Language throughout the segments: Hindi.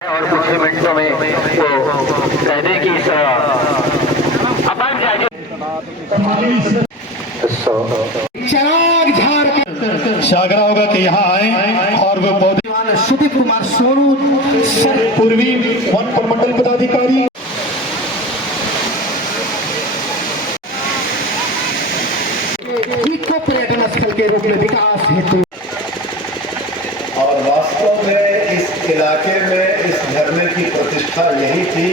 और कुछ ही मिनटों में वो कहने की अपन जाएंगे। चिराग झार शागरा होगा कि यहाँ आए और वो पौधे सुदीप कुमार सोनू पूर्वी वन प्रमंडल पदाधिकारी इको पर्यटन स्थल के रूप में विकास हेतु और वास्तव में इस इलाके में इस झरने की प्रतिष्ठा यही थी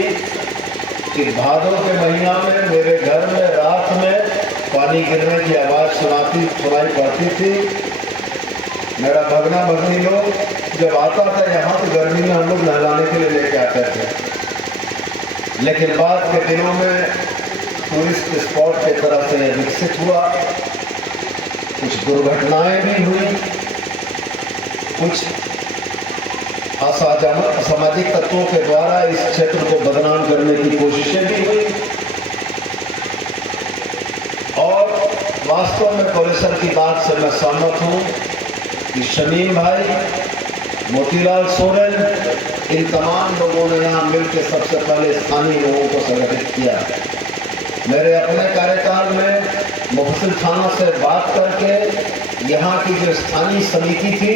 कि भादों के महीना में मेरे घर में रात में पानी गिरने की आवाज़ सुनाई पड़ती थी। मेरा भगना भगनी लोग जब आता था यहाँ तो गर्मी में हम लोग नहलाने के लिए लेके आते थे, लेकिन बाद के दिनों में टूरिस्ट स्पॉट की तरह से विकसित हुआ। कुछ दुर्घटनाएं भी हुई, कुछ असामाजिक तत्वों के द्वारा इस क्षेत्र को बदनाम करने की कोशिशें भी हुई और वास्तव में कॉलेसर की बात से मैं सहमत हूं कि शमीम भाई, मोतीलाल सोरेन, इन तमाम लोगों ने यहाँ मिलकर सबसे पहले स्थानीय लोगों को संगठित किया। मेरे अपने कार्यकाल में मुफस्सिल थाना से बात करके यहाँ की जो स्थानीय समिति थी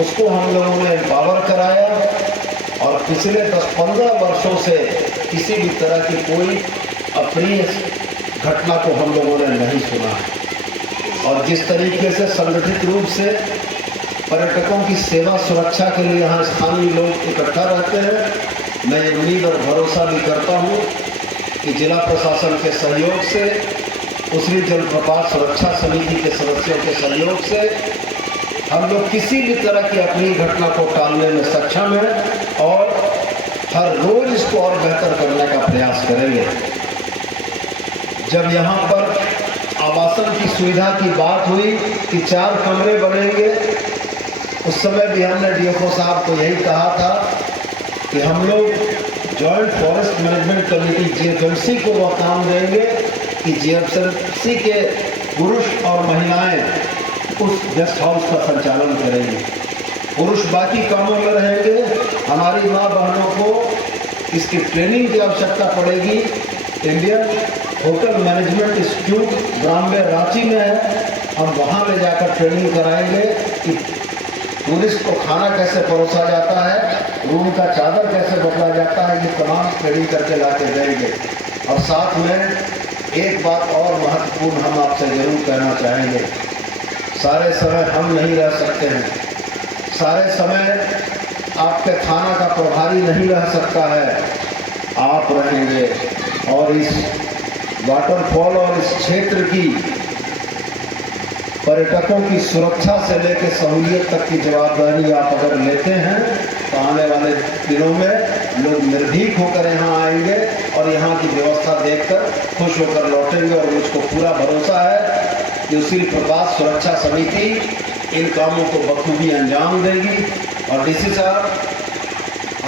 उसको हम लोगों ने एम्पावर कराया और पिछले 10-15 वर्षों से किसी भी तरह की कोई अप्रिय घटना को हम लोगों ने नहीं सुना। और जिस तरीके से संगठित रूप से पर्यटकों की सेवा सुरक्षा के लिए यहाँ स्थानीय लोग इकट्ठा रहते हैं, मैं उम्मीद और भरोसा भी करता हूँ कि जिला प्रशासन के सहयोग से, उसरी जलप्रपात सुरक्षा समिति के सदस्यों के सहयोग से हम लोग किसी भी तरह की अपनी घटना को टालने में सक्षम हैं और हर रोज इसको और बेहतर करने का प्रयास करेंगे। जब यहाँ पर आवासन की सुविधा की बात हुई कि 4 कमरे बनेंगे, उस समय भी हमने डीएफओ साहब को यही कहा था कि हम लोग जॉइंट फॉरेस्ट मैनेजमेंट कमेटी जीएफएमसी को वह काम देंगे कि जीएफएमसी के पुरुष और महिलाएं उस गेस्ट हाउस का संचालन करेंगे। पुरुष बाकी कामों में रहेंगे। हमारी माँ बहनों को इसकी ट्रेनिंग की आवश्यकता पड़ेगी। Indian hotel management institute Bombay Ranchi में है, हम वहाँ ले जाकर ट्रेनिंग कराएंगे कि टूरिस्ट को खाना कैसे परोसा जाता है, रूम का चादर कैसे बदला जाता है, ये तमाम ट्रेनिंग करके ला के देंगे। और साथ में एक बात और महत्वपूर्ण हम आपसे ज़रूर कहना चाहेंगे, सारे समय हम नहीं रह सकते हैं, सारे समय आपके थाना का प्रभारी नहीं रह सकता है, आप रहेंगे और इस वाटरफॉल और इस क्षेत्र की पर्यटकों की सुरक्षा से लेकर सहूलियत तक की जवाबदारी आप अगर लेते हैं तो आने वाले दिनों में लोग निर्भीक होकर यहाँ आएंगे और यहाँ की व्यवस्था देखकर खुश होकर लौटेंगे। और मुझको पूरा भरोसा है कि उसी प्रपात सुरक्षा समिति इन कामों को बखूबी अंजाम देगी। और डीसी साहब,